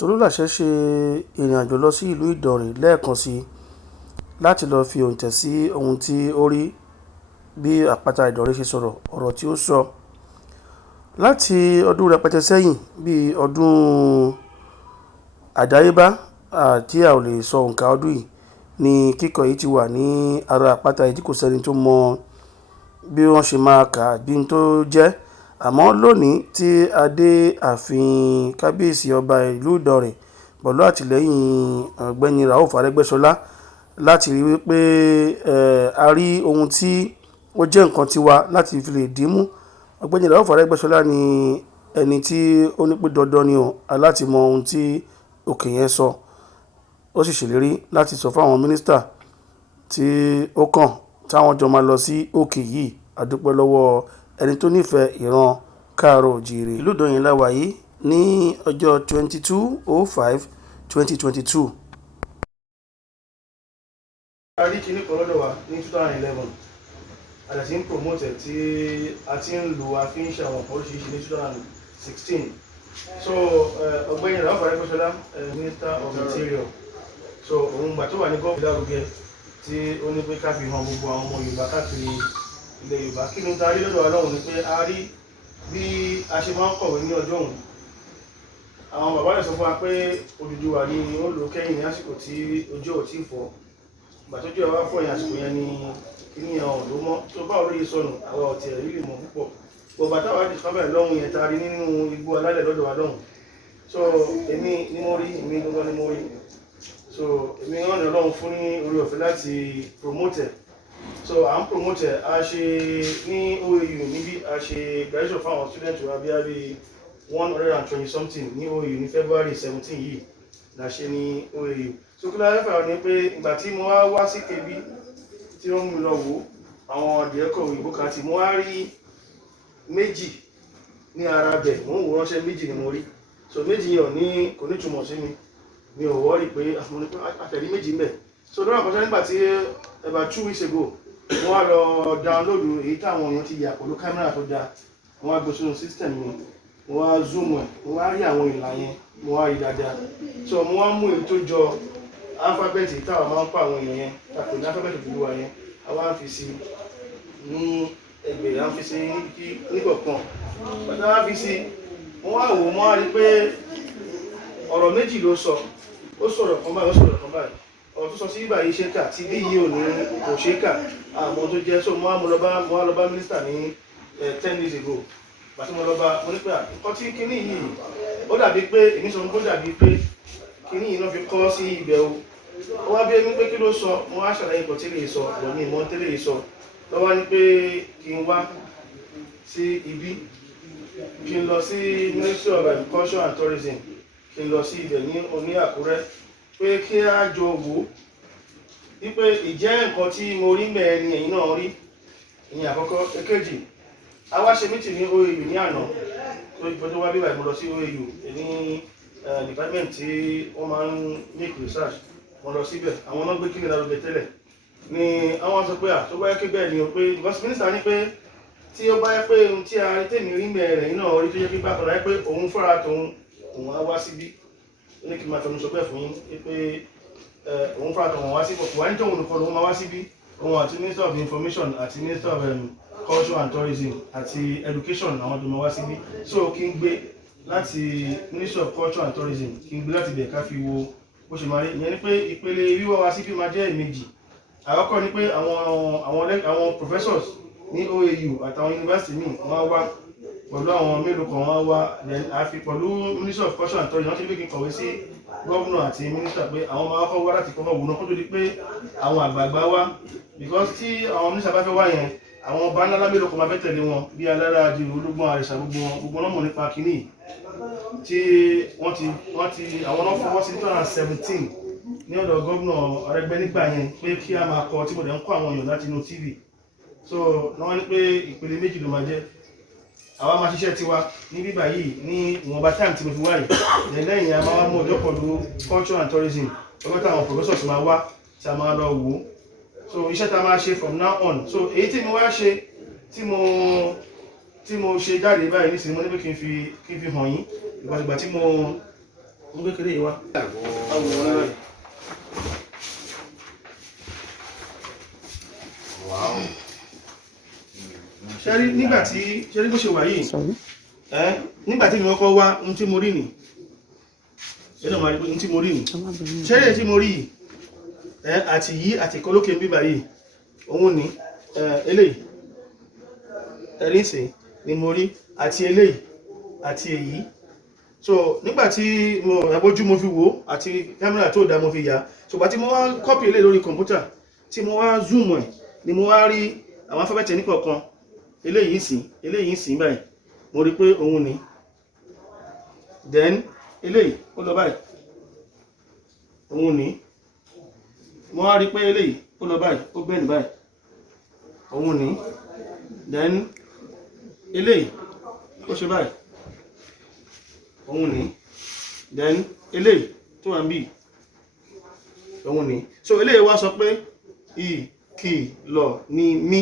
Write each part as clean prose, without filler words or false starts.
Tolulase ṣe ìrìnàjò lọ sí ìlú Ìdànrè lẹ́ẹ̀kan sí láti lọ fi òǹtẹ̀ sí ohun tí ó rí bí àpáta Ìdànrè ṣe sọ̀rọ̀ ọ̀rọ̀ tí ó sọ. Láti ọdún rẹpẹtẹ sẹ́yìn bí ọdún àdáyébá tí a ò lè sọ òǹkà ọdún yìí ni kíkọ yìí ti wà ní ara àpáta yìí tí kò sẹ́ni tó mọ bí wọ́n ṣe máa kà bí n tó jẹ́. Àmọ́ lónìí tí a dé ààfin Kabiyesi ọba ìlú Ìdànrè pẹ̀lú àtìlẹ́yìn ọ̀gbẹ́ni Rauf Arẹ́gbẹ́ṣọlá láti rí wípé a rí ohun tí ó jẹ́ nǹkan tiwa láti fi lè dìímú. Ọ̀gbẹ́ni Rauf Arẹ́gbẹ́ṣọlá ni ẹni tí ó ní pé dandan ni láti mọ ohun tí òkè yẹn sọ. Ó sì ṣèlérí láti sọ fún àwọn mínísítà tí ó kàn táwọn jọ máa lọ sí òkè yìí. A dúpẹ́ lọ́wọ́ ẹni tó nífẹ̀ẹ́ ìran Kaaro-Oojiire. Ìlú Ìdànrè la wà yìí ní ọjọ́ 22/05/2022. A rí kíní kan lọ́dọ̀ wa ní 2011 a lè ti ń promote ẹ̀ tí a ti ń lò a fi ń ṣe àwọn oríṣiríṣi ní 2016. So ọ̀gbẹ́ni Rauf Arẹ́gbẹ́ṣọlá Minister of Interior, so òun gbà tó wà ní gọ́ọ̀mù lárugẹ tí ó ní pé ká fi hàn gbogbo àwọn ọmọ Yorùbá káàkiri ilẹ̀ Yorùbá. Kí ni ta rí lọ́dọ̀ wa lọ́hùn ni pé a rí bí a ṣe máa ń kọ̀wé ní ọjọ́ òun. Àwọn bàbá rẹ̀ sọ fún wa pé Odùduwà ni ó lò kẹ́yìn ní àsìkò tí ojú ò tí fọ́. Ìgbà tó jẹ́ wá fọ́ yẹn àsìkò yẹn ni kíní yẹn ọ̀hún ló mọ́. Tó bá olóye sọnù àwọn ọ̀tí ẹ̀rí lè mọ̀ púpọ̀. Bọ̀bà táwa di kábẹ̀ lọ́hùn yẹn ta rí nínú igbó alálẹ̀ lọ́dọ̀ wa lọ́hùn. So èmi ni mo rí, èmi gbọ́ngàn ni mo rí. So èmi rán ní Ọlọ́run fún ní orí ọ̀fẹ́ láti promote ẹ̀. So à ń promote ẹ̀, a ṣe ní OAU níbí, a ṣe graduation fún àwọn students wa bí i 120 something ní OAU ní February 17 yìí la ṣe ní OAU. So kí láyé fẹ́ràn ni pé ìgbà tí mo wá sí Kebbi tí wọ́n mú mi lọ wò àwọn director Oyinbo kan tí mo wá rí méjì ní ara bẹ̀, mo ń wò ránṣẹ́ méjì ni mo rí. So méjì yẹn kò ní túmọ̀ sí mi ò wọ́rí pé àtẹ̀rí méjì ń bẹ̀. So lọ́rọ̀ àkọsẹ́ nígbà tí about 2 weeks ago mo wá lọ download èyí táwọn èèyàn ti yà pẹ̀lú kámẹ́rà tó dáa, mo wá gbé sínú system mi, mo wá zoom ẹ̀, mo wá rí àwọn ìlà yẹn, mo wá rí dáadáa. So mo wá mú èyí tó jọ alphabet táwa máa ń pa àwọn èèyàn yẹn tàbí ní alphabet Oduduwa yẹn, a wá fi sí ní ẹgbẹ́, a fi sí nígbọ̀kan. Bàtà wá fi sí, mo wá wò, mo wá rí pé ọ̀rọ̀ méjì ló sọ. Ó sọ̀rọ̀ kan báyìí, ó sọ̀rọ̀ kan báyìí. Ọ̀rọ̀ tó sọ sí ibà yìí ṣe kà, tí bí yìí kò ṣe kà, àmọ́ tó jẹ́. So mo wá lọ bá mínísítà ní 10 days ago. Bàtí mo lọ bá, mo ní pé nǹkan tí kíní yìí ó dàbí pé èmi sọ pé ó dàbí pé kíní yìí náà fi kọ́ sí ibẹ̀ o. Ó wá bí ẹni pé kí ló sọ, mo wá ṣàlàyé nǹkan tí lè sọ, ọ̀rọ̀ ní ìmọ̀ tẹ́lẹ̀ sọ. Lọ́wọ́ ní pé kí n wá sí ibi, kí n lọ sí Ministry of Agriculture and Tourism, kí n lọ sí ibẹ̀ ní Àkúrẹ́, pé kí á jọ wò wípé ìjẹ́ nǹkan tí mo rí mẹ́ẹ̀ ni ẹ̀yin náà rí. Ìyẹn àkọ́kọ́. Èkejì, a wá ṣe meeting ní OAU ní àná. Tó wá bí báyìí mo lọ sí OAU ní department tí wọ́n máa ń make research. Mo lọ síbẹ̀, àwọn náà gbé kíni lárugẹ tẹ́lẹ̀. Ni àwọn sọ pé tó bá yẹ kí bẹ́ẹ̀ ni o pé because minister ní pé tí ó bá yẹ pé ohun tí a rí tèmi rí mẹ́ẹ̀ rẹ̀ náà rí tó yẹ kí bákan náà yẹ pé òun fúnra òun á wá síbí. Ó ní kí n máa fẹnu sọ bẹ́ẹ̀ fún yín pé òun fúnra òun wá sí wà ní tóun nìkan lòun máa wá síbí. Òun àti Minister of Information àti Minister of Culture and Tourism àti Education àwọn tó máa wá síbí. So kí n gbé láti Ministry of Culture and Tourism, kí n gbé láti bẹ̀ ká fi wo bó ṣe máa rí. Ìyẹn ni pé ìpele wíwá wa síbí máa jẹ́ ìmejì. Àkọ́kọ́ ni pé àwọn professors ní OAU àtàwọn university míì wọ́n wá pẹ̀lú àwọn mélòó kan wọ́n wá, then a fi pẹ̀lú Ministry of Culture and Tourism wọ́n ti gbé kí n kọ̀wé sí governor àti minister pé àwọn máa kọ́ wá láti kọ́kọ́ wò náà kó tó di pé àwọn àgbààgbà wá, because tí àwọn minister bá fẹ́ wá yẹn àwọn ọba ńlá mélòó kan máa fẹ́ tẹ̀lé wọn bí Alára di Olúgbọ́n Àrẹ̀sà gbogbo náà mọ̀ nípa kínní tí wọ́n ti àwọn náà fọwọ́ sí 2017 ní ọ̀dọ̀ gómìnà Arẹ́gbẹ́ nígbà yẹn pé kí a máa kọ tí mo dẹ̀ ń kọ́ àwọn èèyàn láti inú TV. So wọ́n ní pé ìpele méjì ló máa jẹ́. Àwa máa ṣiṣẹ́ tiwa ní bíbá yìí ní ìwọ̀nba time tí mo fi wá yìí. Lẹ́yìn a máa wá mú ọjọ́ pẹ̀lú Culture and Tourism. Ọjọ́ táwọn professors máa wá tí a máa lọ wò. So iṣẹ́ tá a máa ṣe from now on. So èyí tí mo wá ṣe tí mo ṣe jáde báyìí nísìnyí mo ní pé kí n fi hàn yín ìgbàgbà tí mo Mo kékeré yìí wá. Ṣẹ́rí nígbàtí ṣẹ́rí bó ṣe wà yìí nígbàtí mi kọ́kọ́ wá ohun tí mo rí nì ẹ̀nà máa rí ohun tí mo rí nì ṣẹ́rí tí mo rí àti yìí àti kọlókè bíbà yìí òun ni eléyìí ẹ̀rí sí ni mo rí àti eléyìí àti èyí. So nígbàtí mo àbójú mo fi wò àti kámẹ́rà tó dá mo fi yà so bá tí mo wá kọ́pì eléyìí lórí kọ̀mpútà tí mo wá zoom ẹ̀ ni mo wá rí àwọn alphabet ní kọ̀ọ̀kan eléyìí sí báyìí mo rí pé òun ni then eléyìí ó lọ báyìí òun ni mo wá rí pé eléyìí ó lọ báyìí ó bẹ́ẹ̀ ní báyìí òun ni then eléyìí ó ṣe báyìí òun ni then eléyìí tó wà ń bí òun ni so eléyìí wá sọ pé ìkìlọ̀ ni mí.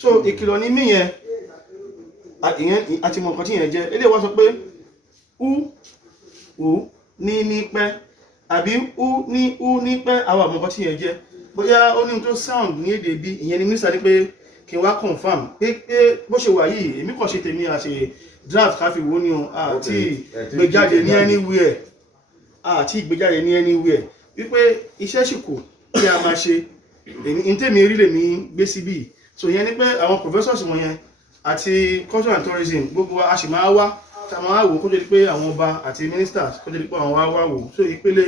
So ìkìlọ̀ ní mí yẹn àti mọ̀ nǹkan tí yẹn jẹ́ eléyìí wá sọ pé u ní pẹ́ àbí u ní pẹ́ àwọn àmọ́ nǹkan tí yẹn jẹ́ bóyá ó ní tó sound ní èdè bí ìyẹn ni mínísítà ní pé kí n wá confirm pé bó ṣe wà yìí èmi kàn ṣe tèmi àṣẹ draft káfí wo ni o àti ìgbéjáde ní anywhere wípé iṣẹ́ sì kù kí a máa ṣe ní tèmi rí lèmi gbé síbí. So yẹn ni pé àwọn professors wọn yẹn àti culture and tourism gbogbo wa a sì máa wá tá a máa wò kó tó di pé àwọn ọba àti ministers kó tó di pé àwọn wá wò so ìpele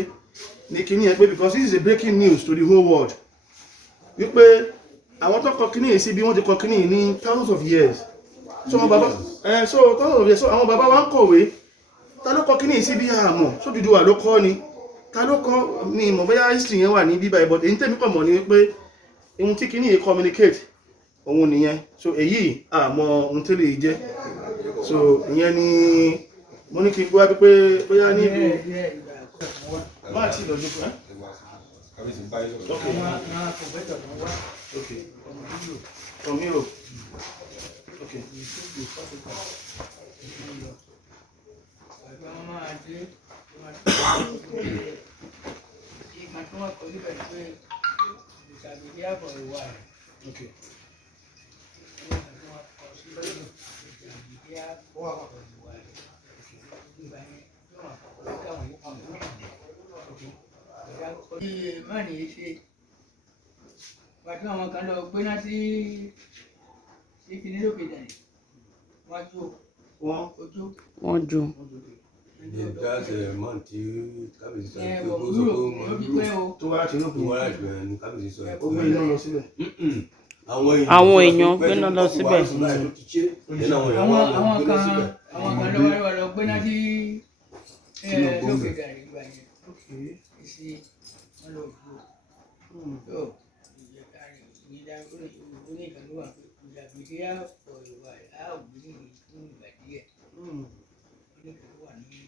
ní kíní yẹn pé because this is a breaking news to the whole world wípé àwọn tó kọ kíní yìí sí bí wọ́n ti kọ kíní yìí ní thousands of years so àwọn bàbá so àwọn bàbá wa ń kọ̀wé ta ló kọ kíní yìí sí bí àmọ́ so Odùduwà ló kọ́ ni ta ló kọ́ ni ìmọ̀ bóyá history yẹn wà ní bíbá ẹ̀ but èyí tẹ́mi kọ̀ mọ̀ ni pé ohun tí kíní yìí communicate òun nìyẹn so èyí àmọ́ ohun tó lè jẹ́ so ìyẹn ni mo ní kí n gbọ́ pé bóyá ní ìlú máa tí lọ jókòó okay from Europe okay okay Mani ṣe pàtó àwọn kan lọ gbéná sí kíní lókè dàní wọ́n jó That's man tí Kabiyesi sọ pé ẹ kó wọ̀ sọ wúlò pé ló fi pẹ́ o tó wá láti inú wọ́n wá láti bẹ̀rẹ̀ ní Kabiyesi sọ ó gbé iná lọ síbẹ̀ àwọn èèyàn gbéná lọ síbẹ̀. àwọn kan lọ gbéná sí lókè dàní ìgbà yẹn sí wọn lọ jó yóò oníkàlùwà ìjàgbé àpọ̀ ìwà àgbé ní ìgbà díẹ̀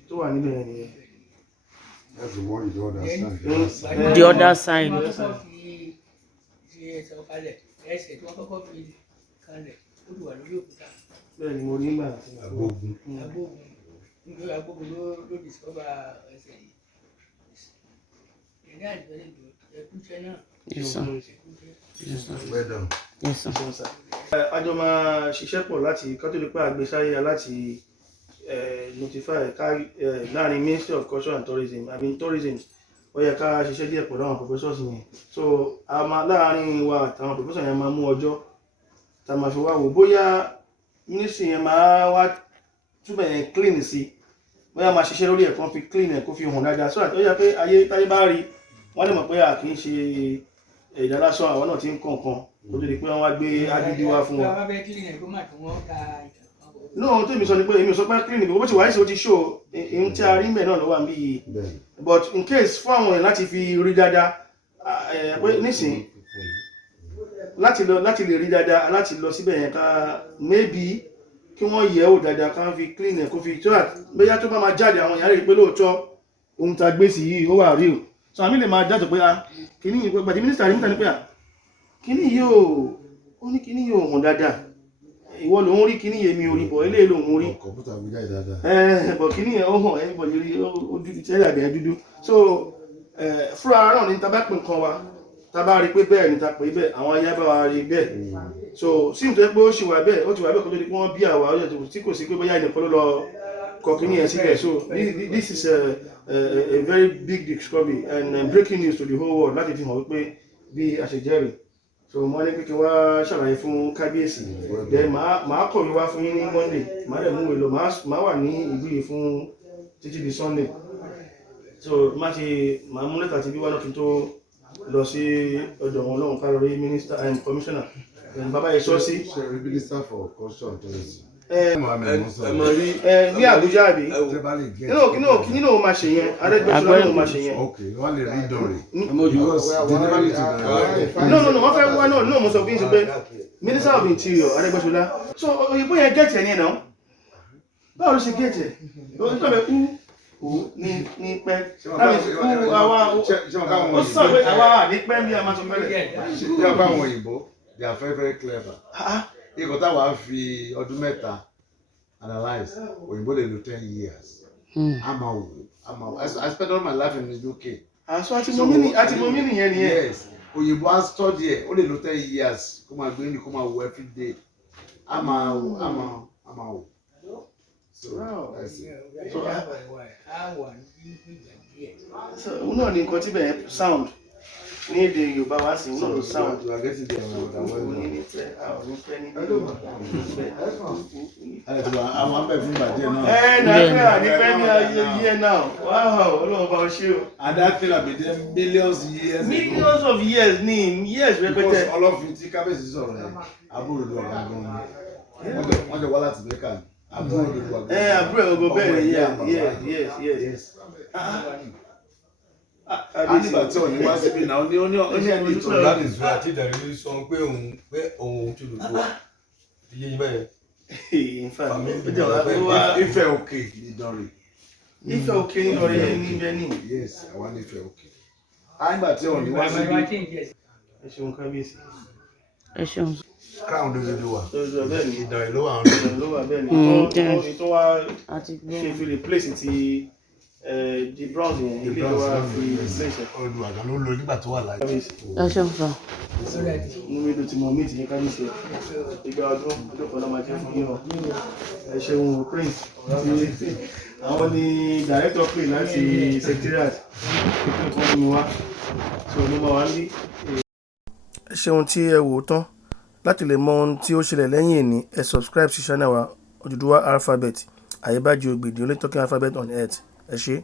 tó wà níbẹ̀ nìyẹn. That's the one you don't understand. The other side. wọ́n kọ́kọ́ fi ẹsẹ̀ kalẹ̀ ẹsẹ̀ tí wọ́n kọ́kọ́ fi kalẹ̀ ó ti wà lórí òkúta. Bẹ́ẹ̀ ni mo rí nígbà tí Agbógun. Nítorí agbógun ló discover ẹsẹ̀ yìí. Ẹ̀dá ìgbẹ́lẹ̀ ẹ̀kúnṣẹ́ náà. Yes, sir. Yes, sir. Well done. Yes, sir. a jọ máa ṣiṣẹ́ pọ̀ láti kátólípà àgbésáyé láti notify láàrin Ministry of Culture and Tourism tourism ó yẹ ká ṣiṣẹ́ díẹ̀ pẹ̀lú àwọn professors yẹn so láàrin wa àtàwọn professors yẹn máa mú ọjọ́ tá a máa fi wá wò bóyá ministry yẹn máa wá túbọ̀ yẹn clean sí bóyá máa ṣiṣẹ́ lórí ẹ̀ kan fi clean ẹ̀ kó fi hàn dáadáa so àti ó yẹ pé táyé bá rí wọ́n lè mọ̀ pé a kì í ṣe ìdálásọ àwọn náà ti ń kọ̀ọ̀kan kó tó di pé wọ́n wá gbé agídí wá fún wọn. No, tó èmi sọ ni pé èmi ò sọ pé clean bó ti wáyé sí ó ti show ohun tí a rí mẹ́ náà ló wà níbí yìí but in case fún àwọn èèyàn láti fi rí dáadáa pé nísìnyí láti lè rí dáadáa láti lọ síbẹ̀ yẹn ká maybe kí wọ́n yẹ̀ ọ́ dáadáa ká fi clean ẹ̀ kó fi tó bóyá tó bá máa jáde àwọn èèyàn rí pé lóòótọ́ ohun tá a gbé sí yìí ó wà real so àmì lè máa jáde pé kíní yìí gbàdí mínísítà rí níta ní pé kíní yìí ó ní kíní yìí ó hàn dáadáa ìwọ ló ń rí kíní yẹn mi ò rí bọ̀ eléyìí ló ń rí kọ̀mpútà mi jáde dáadáa. bọ̀ kíní yẹn ó hàn everybody rí ó dúdú tẹ́lẹ̀ àbẹ̀ dúdú so fúnra ara náà ní tá bá pín nǹkan wa tá bá rí pé bẹ́ẹ̀ ni tá pè bẹ́ẹ̀ àwọn ayé bá wa rí bẹ́ẹ̀ so sí nítorí pé ó ṣì wà bẹ́ẹ̀ ó ti wà bẹ́ẹ̀ kó tó di pé wọ́n bí àwa ó yẹ tí kò sí pé bóyá ìnìkan ló lọ kọ kíní yẹn síbẹ̀ so this is a very big discovery and breaking news to the whole world láti fi hàn wípé bí a ṣe jẹ́rìí so mo ní pé kí wá ṣàlàyé fún kábíyèsí then màá kọ̀wé wá fún yín ní Monday màá dẹ̀ mú ìwé lọ màá wà ní ìlú yìí fún títí di Sunday so màá mú lẹ́tà tí bí wá náà kí n tó lọ sí ọ̀dọ̀ wọn lọ́hùn ká lọ rí minister and commissioner bàbá yẹn sọ sí. minister for culture and tourism. ní Àbújá àbí nínú òun máa ṣe yẹn Arẹ́gbẹ́ṣọlá ló máa ṣe yẹn. ok wọ́n lè rí dọ̀rẹ́ because they never need to no wọ́n fẹ́ wá náà mo sọ fún yín sí pé minister of interior Arẹ́gbẹ́ṣọlá so òyìnbó yẹn gẹ̀ẹ́tì ẹ̀ ní ẹ̀ náà báwo ló ṣe gẹ̀ẹ́tì ẹ̀ ó sọ pé ní pẹ́ láti àwa ó sọ pé àwa ní pẹ́ bí a máa sọ pẹ́lẹ̀. ṣé ọba àwọn òyìnbó they are very very clever. Ikọ̀ táwa fi ọdún mẹ́ta analyse òyìnbó lè lo 10 years. I spent all my life in the UK. Àṣọ àti mọ mí nìyẹn nìyẹn. Yes, òyìnbó á study ẹ̀ ó lè lo 10 years kó máa gbé ní kó máa wo every day. A máa wò. So that's it. So náà ni nǹkan tí bẹ̀rẹ̀ sound ní èdè Yorùbá wá sí náà ló sound. Àwọn abẹ́ fún ìbàjẹ́ náà. Nàìjíríà ní pẹ́ ní ayé náà wow Ọlọ́run bá ṣe o. Adákẹ́lá bèdè millions of years ní years rẹpẹtẹ. Because ọlọ́fin tí kábíyèsí sọ̀rọ̀ yẹn àbúrò ló wà gan-an wọ́n jọ wá láti mẹ́kà ní àbúrò ló wà gan-an. Àbúrò ẹ̀ gbogbo bẹ́ẹ̀ ni yes. Nígbà tí ò ní wá síbí náà ó ní ẹni ìtọ́ that is why àti ìdàrí sọ pé òun tó dùdú ti yé yín bẹ́ẹ̀. Ifẹ̀ Òkè Ìdànrè. Ifẹ̀ Òkè Ìdànrè ní Benin. Yes, àwọn ní Ifẹ̀ Òkè. Nígbà tí ò ní wá síbí. Ẹ ṣeun kábíyèsí. Ẹ ṣeun. Crown Oduduwa. Ìdàrí ló wà ń rẹ̀. Ló wà bẹ́ẹ̀ ni tó wá ṣe fi replace ti the bronze yẹn ilé ló wá fi replace ẹ̀. Oduduwa gan ló lò nígbà tó wà láyé. Ẹ ṣeun sọ. Inú mi dùn tí mo meet yín kábíyèsí ìgbà ọdún kan náà máa jẹ́ fún yín o. Ẹ ṣeun prince àwọn ni director play láti secretariat ìpín kan mi wá tí o ní máa wá ní. Ẹ ṣeun tí ẹ wò ó tán láti lè mọ ohun tí ó ṣẹlẹ̀ lẹ́yìn èní ẹ subscribe sí channel wa Oduduwa Alphabet AEBAJIOGBE the only talking alphabet on earth ẹ ṣé.